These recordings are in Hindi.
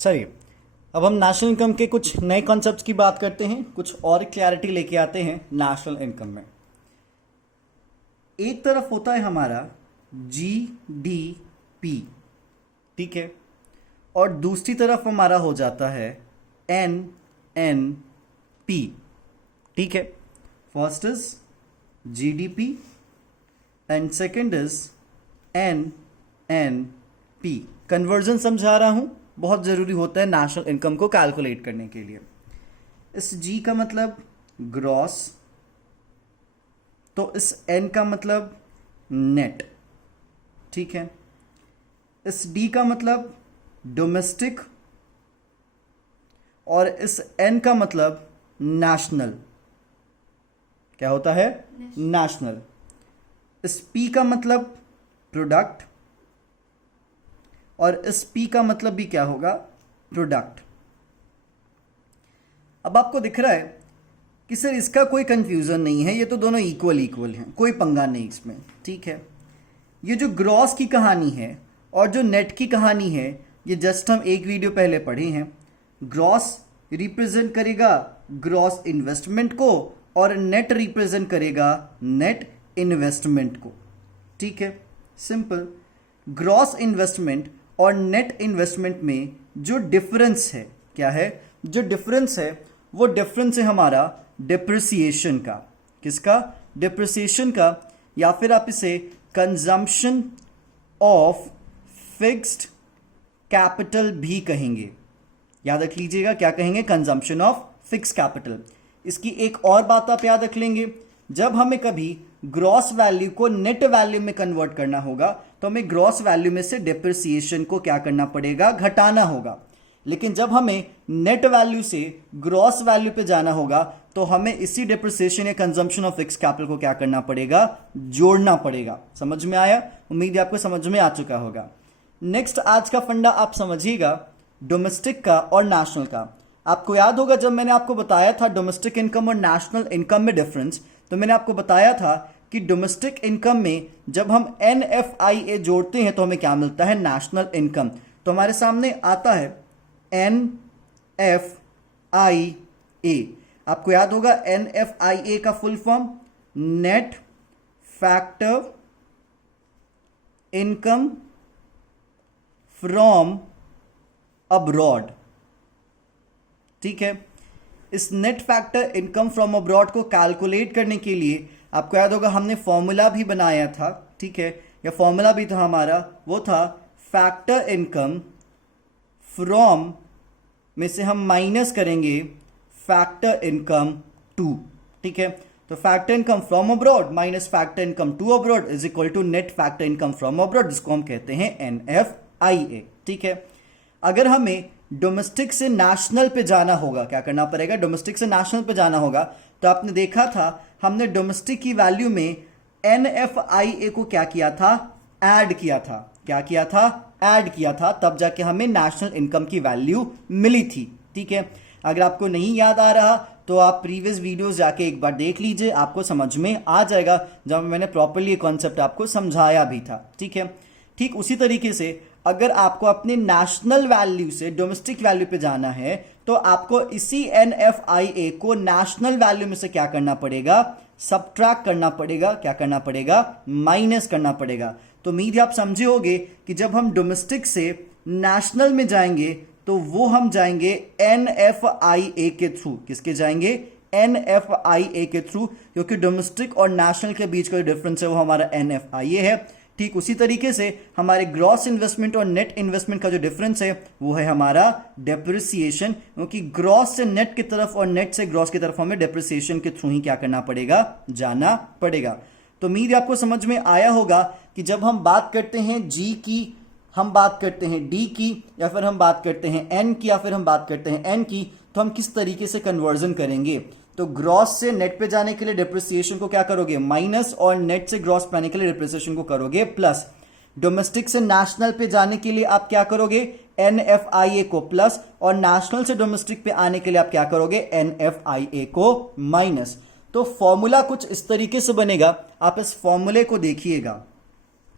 चलिए, अब हम नेशनल इनकम के कुछ नए कॉन्सेप्ट्स की बात करते हैं, कुछ और क्लैरिटी लेके आते हैं नेशनल इनकम में। एक तरफ होता है हमारा जीडीपी, ठीक है, और दूसरी तरफ हमारा हो जाता है एनएनपी, ठीक है। First is GDP and second is NNP. Conversion समझा रहा हूं, बहुत ज़रूरी होता है नेशनल इनकम को कैलकुलेट करने के लिए। इस जी का मतलब ग्रॉस, तो इस एन का मतलब नेट, ठीक है। इस डी का मतलब डोमेस्टिक और इस एन का मतलब नेशनल। क्या होता है? नेशनल। इस पी का मतलब प्रोडक्ट और इस पी का मतलब भी क्या होगा? प्रोडक्ट। अब आपको दिख रहा है कि सर इसका कोई कंफ्यूजन नहीं है, ये तो दोनों इक्वल हैं, कोई पंगा नहीं इसमें, ठीक है। ये जो ग्रॉस की कहानी है और जो नेट की कहानी है, ये जस्ट हम एक वीडियो पहले पढ़े हैं। ग्रॉस रिप्रेजेंट करेगा ग्रॉस इन्वेस्टमेंट को और नेट रिप्रेजेंट करेगा नेट इन्वेस्टमेंट को, ठीक है। सिंपल। ग्रॉस इन्वेस्टमेंट और नेट इन्वेस्टमेंट में जो डिफरेंस है, क्या है? जो डिफरेंस है वो डिफरेंस है हमारा डिप्रिसिएशन का। किसका? डिप्रिसिएशन का, या फिर आप इसे कंजम्पशन ऑफ फिक्स्ड कैपिटल भी कहेंगे। याद रख लीजिएगा, क्या कहेंगे? Consumption of fix capital. इसकी एक और बात आप याद रख लेंगे, जब हमें कभी ग्रॉस वैल्यू को नेट वैल्यू में कन्वर्ट करना होगा तो हमें ग्रॉस वैल्यू में से डिप्रिसिएशन को क्या करना पड़ेगा? घटाना होगा। लेकिन जब हमें नेट वैल्यू से ग्रॉस वैल्यू पे जाना होगा तो हमें इसी डिप्रिसिएशन या कंजम्पशन ऑफ फिक्स कैपिटल को क्या करना पड़ेगा? जोड़ना पड़ेगा। समझ में आया? उम्मीद है आपको समझ में आ चुका होगा। नेक्स्ट आज का फंडा आप समझिएगा डोमेस्टिक का और नेशनल का। आपको याद होगा जब मैंने आपको बताया था डोमेस्टिक इनकम और नेशनल इनकम में डिफरेंस, तो मैंने आपको बताया था कि डोमेस्टिक इनकम में जब हम NFIA जोड़ते हैं तो हमें क्या मिलता है? National income. तो हमारे सामने आता है NFIA। आपको याद होगा NFIA का full form net factor income from abroad, ठीक है। इस net factor income from abroad को कैलकुलेट करने के लिए आपको याद होगा हमने फॉर्मूला भी बनाया था, ठीक है। या फॉर्मूला भी था हमारा, वो था फैक्टर इनकम फ्रॉम में से हम माइनस करेंगे फैक्टर इनकम टू, ठीक है। तो factor income from abroad minus factor income to abroad is equal to net factor income from abroad, जिसको हम कहते हैं NFIA, ठीक है। अगर हमें डोमेस्टिक से नेशनल पे जाना होगा, क्या करना पड़ेगा? डोमेस्टिक से नेशनल पे जाना होगा। तो आपने देखा था हमने डोमेस्टिक की वैल्यू में NFIA को क्या किया था? ऐड किया था। क्या किया था? ऐड किया था, तब जाके हमें नेशनल इनकम की वैल्यू मिली थी, ठीक है। अगर आपको नहीं याद आ रहा तो आप प्रीवियस वीडियोस जाके एक बार देख लीजिए, आपको समझ में आ जाएगा, जब मैंने प्रॉपर्ली ये कॉन्सेप्ट आपको समझाया भी था, ठीक है। ठीक उसी तरीके से अगर आपको अपने नेशनल वैल्यू से डोमेस्टिक वैल्यू पे जाना है तो आपको इसी NFIA को नेशनल वैल्यू में से क्या करना पड़ेगा? सबट्रैक्ट करना पड़ेगा। क्या करना पड़ेगा? माइनस करना पड़ेगा। तो उम्मीद है आप समझे होंगे कि जब हम डोमेस्टिक से नेशनल में जाएंगे तो वो हम जाएंगे NFIA के थ्रू। किसके जाएंगे? NFIA के थ्रू, क्योंकि डोमेस्टिक और नेशनल के बीच का डिफरेंस है वो हमारा NFIA है। ठीक उसी तरीके से हमारे ग्रॉस इन्वेस्टमेंट और नेट इन्वेस्टमेंट का जो डिफरेंस है वो है हमारा डेप्रिसिएशन, क्योंकि ग्रॉस से नेट की तरफ और नेट से ग्रॉस की तरफ हमें डेप्रिसिएशन के थ्रू ही क्या करना पड़ेगा? जाना पड़ेगा। तो उम्मीद है आपको समझ में आया होगा कि जब हम बात करते हैं जी की, हम बात करते हैं डी की, या फिर हम बात करते हैं एन की, या फिर हम बात करते हैं एन की, तो हम किस तरीके से कन्वर्जन करेंगे। तो ग्रॉस से नेट पे जाने के लिए डिप्रिसिएशन को क्या करोगे? माइनस, और नेट से ग्रॉस पे आने के लिए डिप्रिसिएशन को करोगे प्लस। डोमेस्टिक से नेशनल पे जाने के लिए आप क्या करोगे? NFIA को प्लस, और नेशनल से डोमेस्टिक पे आने के लिए आप क्या करोगे? NFIA को माइनस। तो फॉर्मूला कुछ इस तरीके से बनेगा, आप इस फॉर्मूले को देखिएगा।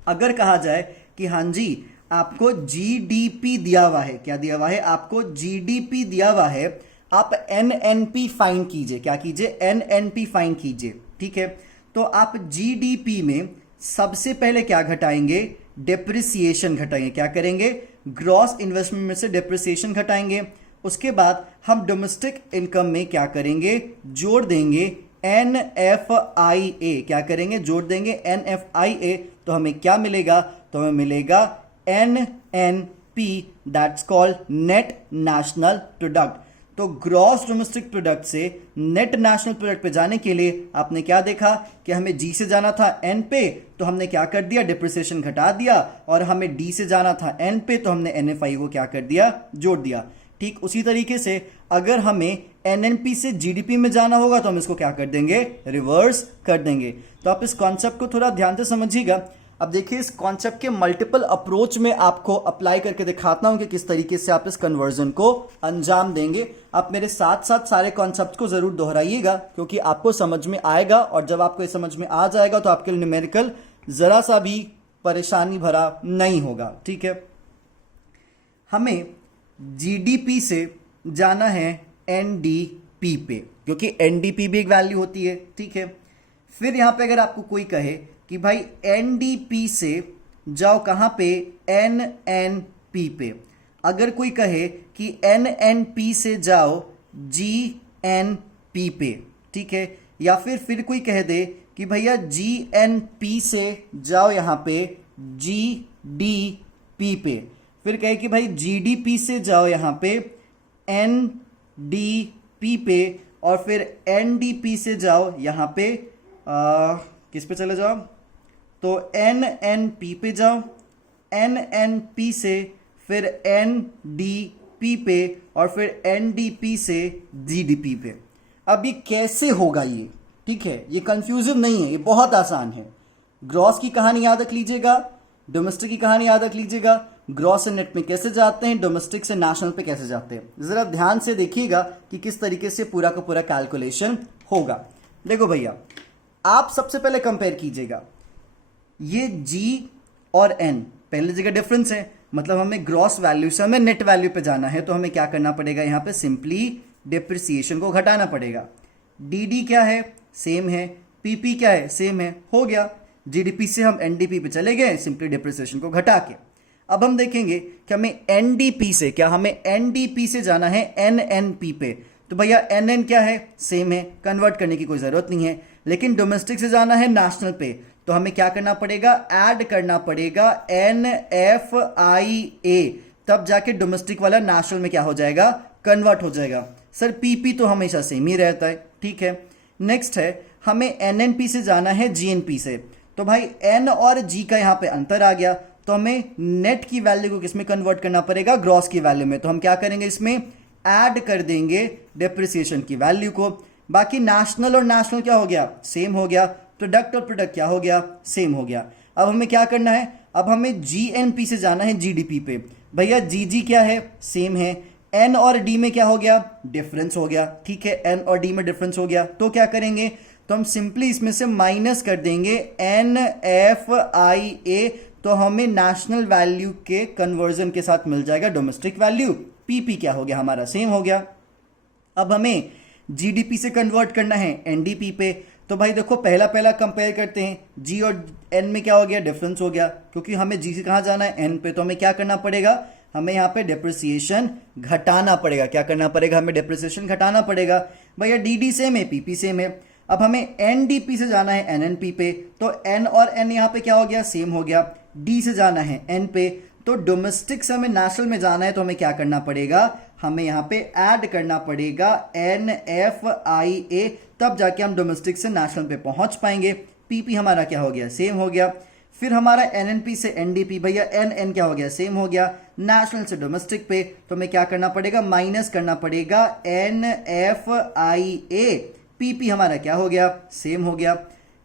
अगर कहा जाए कि हाँ जी आपको जीडीपी दिया हुआ है, क्या दिया हुआ है आपको, जीडीपी दिया हुआ है, आप एनएनपी फाइंड कीजिए, क्या कीजिए, एनएनपी फाइंड कीजिए, ठीक है। तो आप जीडीपी में सबसे पहले क्या घटाएंगे, डेप्रिसिएशन घटाएंगे, क्या करेंगे, ग्रॉस इन्वेस्टमेंट में से डेप्रिसिएशन घटाएंगे। उसके बाद हम डोमेस्टिक इनकम में क्या करेंगे, जोड़ देंगे NFIA, क्या करेंगे, जोड़ देंगे NFIA। तो हमें क्या मिलेगा, तो हमें मिलेगा NNP, that's called net national product. तो ग्रॉस डोमेस्टिक प्रोडक्ट से नेट नेशनल प्रोडक्ट पे जाने के लिए आपने क्या देखा कि हमें जी से जाना था एन पे, तो हमने क्या कर दिया, डिप्रिसिएशन घटा दिया, और हमें डी से जाना था एन पे, तो हमने एनएफआई को क्या कर दिया, जोड़ दिया। ठीक उसी तरीके से अगर हमें एनएनपी से जीडीपी में जाना होगा तो हम इसको क्या कर देंगे, रिवर्स कर देंगे। तो आप इस कॉन्सेप्ट को थोड़ा ध्यान से समझिएगा। अब देखिए इस कॉन्सेप्ट के मल्टीपल अप्रोच में आपको अप्लाई करके दिखाता हूं कि किस तरीके से आप इस कन्वर्जन को अंजाम देंगे। आप मेरे साथ साथ सारे कॉन्सेप्ट को जरूर दोहराइएगा क्योंकि आपको समझ में आएगा, और जब आपको ये समझ में आ जाएगा तो आपके लिए न्यूमेरिकल जरा सा भी परेशानी भरा नहीं होगा। ठीक है, हमें जीडीपी से जाना है एनडीपी पे, क्योंकि एनडीपी भी एक वैल्यू होती है। ठीक है, फिर यहां पे अगर आपको कोई कहे कि भाई एनडीपी से जाओ कहां पे, एनएनपी पे, अगर कोई कहे कि एनएनपी से जाओ जीएनपी पे, ठीक है, या फिर कोई कह दे कि भैया जीएनपी से जाओ यहां पे जीडीपी पे, फिर कहे कि भाई जीडीपी से जाओ यहां पे एनडीपी पे, और फिर एनडीपी से जाओ यहां पे किस पे चले जाओ, तो एनएनपी पे जाओ, एनएनपी से फिर एनडीपी पे, और फिर एनडीपी से जीडीपी पे। अब ये कैसे होगा ये, ठीक है, ये कंफ्यूजिव नहीं है, ये बहुत आसान है। ग्रॉस की कहानी याद रख लीजिएगा, डोमेस्टिक की कहानी याद रख लीजिएगा, ग्रॉस से नेट में कैसे जाते हैं, डोमेस्टिक से नेशनल पे कैसे जाते हैं। जरा ध्यान से देखिएगा कि किस तरीके से पूरा का पूरा कैलकुलेशन होगा। देखो भैया, आप सबसे पहले कंपेयर कीजिएगा, ये G और N पहली जगह डिफरेंस है, मतलब हमें ग्रॉस वैल्यू से हमें नेट वैल्यू पे जाना है, तो हमें क्या करना पड़ेगा, यहां पे सिंपली डिप्रिसिएशन को घटाना पड़ेगा। DD क्या है, सेम है, PP क्या है, सेम है, हो गया। GDP से हम NDP पे चले गए सिंपली डिप्रिसिएशन को घटा के। अब हम देखेंगे कि हमें NDP से, क्या हमें NDP से जाना है NNP पे, तो भैया NN क्या है, सेम है, कन्वर्ट करने की कोई जरूरत नहीं है। लेकिन डोमेस्टिक से जाना है नेशनल पे, तो हमें क्या करना पड़ेगा, ऐड करना पड़ेगा NFIA, तब जाके डोमेस्टिक वाला नेशनल में क्या हो जाएगा, कन्वर्ट हो जाएगा। सर PP तो हमेशा सेम ही रहता है, ठीक है। नेक्स्ट है, हमें NNP से जाना है GNP से, तो भाई N और G का यहां पे अंतर आ गया, तो हमें नेट की वैल्यू को किसमें कन्वर्ट करना पड़ेगा, ग्रॉस की वैल्यू में। तो हम क्या करेंगे, इसमें ऐड कर देंगे डेप्रिसिएशन की वैल्यू को। बाकी नेशनल और नेशनल क्या हो गया, सेम हो गया, प्रोडक्ट और प्रोडक्ट क्या हो गया, सेम हो गया। अब हमें क्या करना है, अब हमें जीएनपी से जाना है जीडीपी पे। भैया जीजी क्या है, सेम है, एन और डी में क्या हो गया, डिफरेंस हो गया, ठीक है, एन और डी में डिफरेंस हो गया, तो क्या करेंगे, तो हम सिंपली इसमें से माइनस कर देंगे NFIA, तो हमें नेशनल वैल्यू के कन्वर्जन के साथ मिल जाएगा डोमेस्टिक वैल्यू। पीपी क्या हो गया, हमारा सेम हो गया। अब हमें जीडीपी से कन्वर्ट करना है एनडीपी पे, तो भाई देखो पहला पहला कंपेयर करते हैं, जी और एन में क्या हो गया, डिफरेंस हो गया, क्योंकि हमें जी से कहाँ जाना है, एन पे, तो हमें क्या करना पड़ेगा, हमें यहाँ पे डेप्रिसिएशन घटाना पड़ेगा। क्या करना पड़ेगा, हमें डेप्रिसिएशन घटाना पड़ेगा। भैया डीडी सेम है, पीपी सेम है। अब हमें एनडीपी से जाना है एनएनपी पे, तो एन और एन यहाँ पे क्या हो गया, सेम हो गया। डी से जाना है एन पे, तो डोमेस्टिक से हमें नेशनल में जाना है, तो हमें क्या करना पड़ेगा, हमें यहाँ पे ऐड करना पड़ेगा NFIA, तब जाके हम डोमेस्टिक से नेशनल पे पहुंच पाएंगे। पीपी हमारा क्या हो गया, सेम हो गया। फिर हमारा एनएनपी से एनडीपी, भैया एन क्या हो गया, सेम हो गया। नेशनल से डोमेस्टिक पे, तो हमें क्या करना पड़ेगा, माइनस करना पड़ेगा NFIA। पीपी हमारा क्या हो गया, सेम हो गया।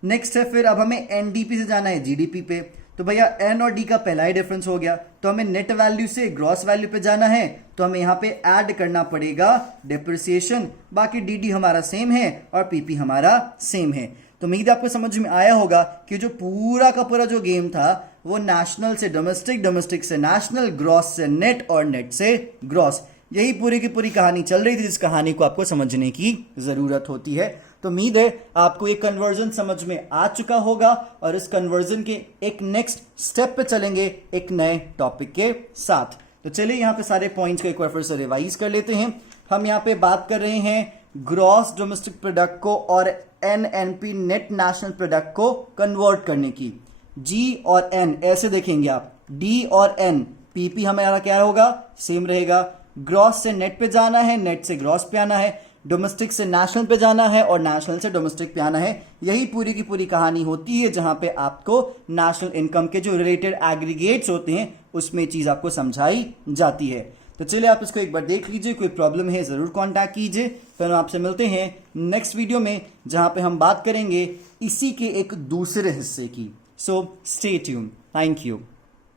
नेक्स्ट है, फिर अब हमें एनडीपी से जाना है जीडीपी पे, तो भैया एन और डी का पहला ही डिफरेंस हो गया, तो हमें नेट वैल्यू से ग्रॉस वैल्यू पे जाना है, तो हमें यहाँ पे ऐड करना पड़ेगा डेप्रिसिएशन। बाकी डीडी हमारा सेम है और पीपी हमारा सेम है। तो उम्मीद आपको समझ में आया होगा कि जो पूरा का पूरा जो गेम था वो नेशनल से डोमेस्टिक, डोमेस्टिक से नेशनल, ग्रॉस से नेट और नेट से ग्रॉस। यही पूरी की पूरी कहानी चल रही थी, जिस कहानी को आपको समझने की जरूरत होती है। तो उम्मीद है आपको ये कन्वर्जन समझ में आ चुका होगा और इस कन्वर्जन के एक नेक्स्ट स्टेप पे चलेंगे एक नए टॉपिक के साथ। तो चलिए यहाँ पे सारे पॉइंट्स को एक बार फिर से रिवाइज कर लेते हैं। हम यहाँ पे बात कर रहे हैं ग्रॉस डोमेस्टिक प्रोडक्ट को और एनएनपी नेट नेशनल प्रोडक्ट को कन्वर्ट करने की। जी और एन ऐसे देखेंगे आप, डी और एन, पीपी हमारा क्या होगा, सेम रहेगा। ग्रॉस से नेट पे जाना है, नेट से ग्रॉस पे आना है, डोमेस्टिक से नेशनल पे जाना है और नेशनल से डोमेस्टिक पे आना है। यही पूरी की पूरी कहानी होती है, जहां पे आपको नेशनल इनकम के जो रिलेटेड एग्रीगेट्स होते हैं उसमें चीज आपको समझाई जाती है। तो चलिए आप इसको एक बार देख लीजिए, कोई प्रॉब्लम है जरूर कांटेक्ट कीजिए। फिर हम आपसे मिलते हैं नेक्स्ट वीडियो में, जहां पे हम बात करेंगे इसी के एक दूसरे हिस्से की। So stay tune. Thank you.